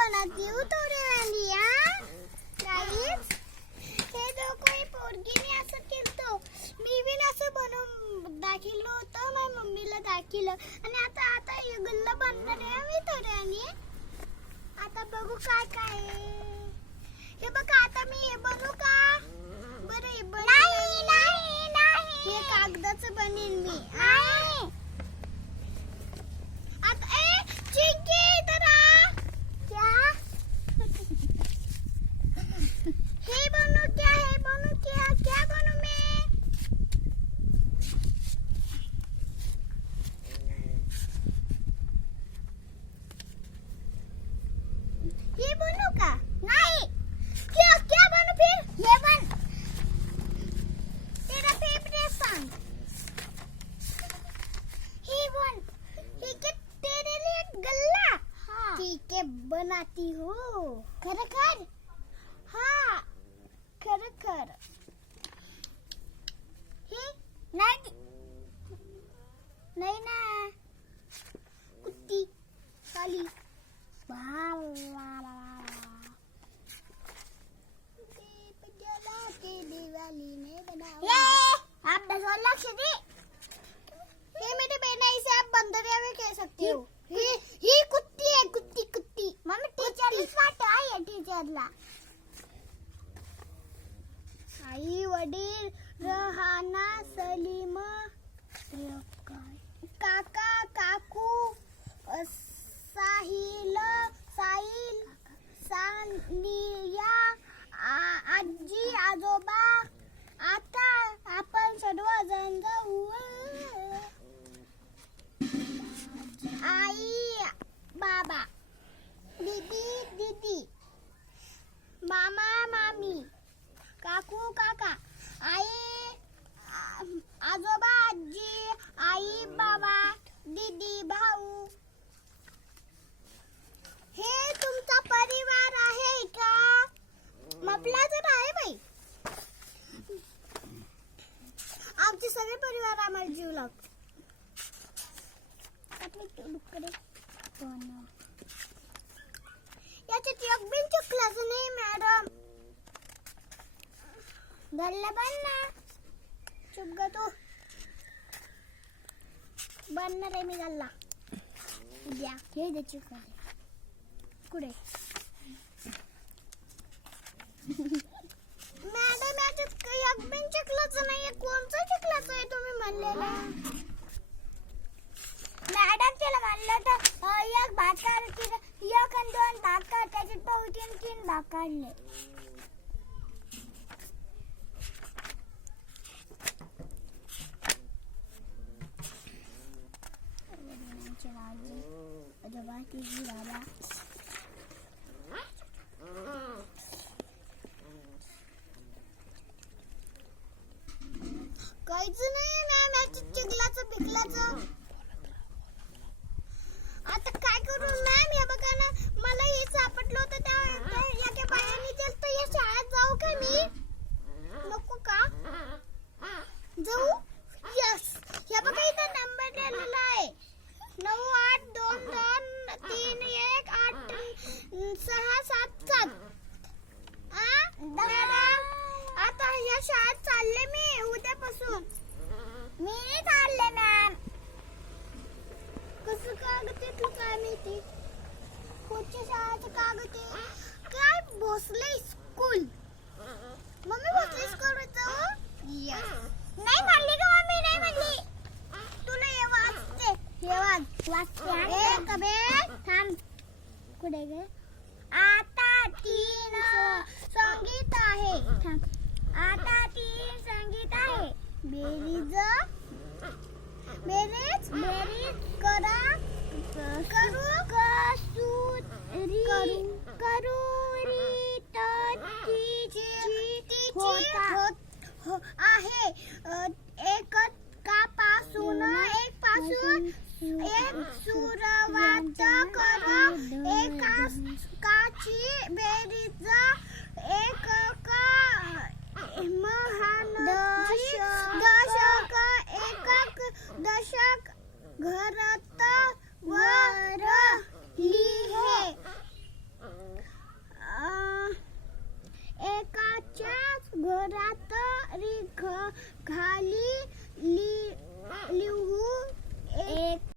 बनाती हूँ थोड्या वेळाने हा गाईज. हे दोघंही पोरगीने असं केलं, मी बी असं बनवून दाखवलं होतं, माझ्या मम्मीला दाखवलं. आणि आता आता हे गल्ला बनणार आहे मी थोड्या वेळाने. आता बघू काय काय आहे. हे बघा आता मी हे बनवू का? बरं हे नाही नाही नाही, हे कागदाचं बनेल मी. आता ए चिंकी इधर आ. क्या हे बनू क्या? हे बनू क्या? क्या बनू मैं? ये बनू का? नहीं. क्या क्या बनू फिर? ये बन. तेरा फेवरेट सॉन्ग. ये बन. ये क्या तेरे लिए गल्ला? हाँ. ठीक है बनाती हूँ. खर हाँ खर. हे नहीं नहीं ना कुत्ती काली. दिवाली में बनाओ. आप दस लक्ष दे. ये मेरी बहन है, इसे आप बंदरिया में कह सकती हो. ही कुत्ती है, कुत्ती. मम्मी टीचर वाट आहे टीचरला. आई वडील रहाना सलीम काका काकू साहिल सानिया आजी आजोबा. आता आपण सर्वजण जाऊ. आई बाबा दीदी मामा मामी काकू काका आई आजोबा आजी आई बाबा दीदी भाऊ. हे तुमचा परिवार आहे का? आपला तर आहे बाई. आमचे सगळे परिवार आम्हाला जीव लावतो. याच्यात एक बिन चुकलाच नाही मॅडम. गल्ला बन ना. चुप ग तू. बनणार आहे मी गल्ला उद्या. हे दे चुक कुठे? मॅडम याच्यात एक बिन चुकलाच नाही. कोणचं चुकलाच आहे तुम्ही म्हणलेलं? मॅडम त्याला म्हणलं तर एक भाग काढ, एक आणि दोन भाग काढ. त्याच्यात पाहू तीन भाग काढले. काहीच नाही मॅम याच्यात चिखलाचं पिकलाचं. आता काय करू मॅम? हे बघा ना, मला हे सापडलं होतं त्या एका बायाने दिलं. तर या शाळेत जाऊ का मी? नको का जाऊ? यस. हे बघा इथं नंबर दिलेला आहे 9822318677. आता या शाळेत चालले मी उद्यापासून. मी नाही चालले मॅम. कसं कागद येतलं काय माहिती? कोणत्या शाळेचे कागद आहे? काय Bhosale school. Mummy Bhosale school जाऊ? नाही म्हणली का मम्मी? नाही म्हणली. तुला हे वाचते. हे वाचते कबे थांब. कुठे गे? आता 3 संगीत आहे. आता 3 संगीत आहे. बेरीज करा करू करूरी आहे. एक पासून एक सुरुवात करा. एकाची बेरीज एकक महान दशक एकक दशक घरात वर रात्री खाली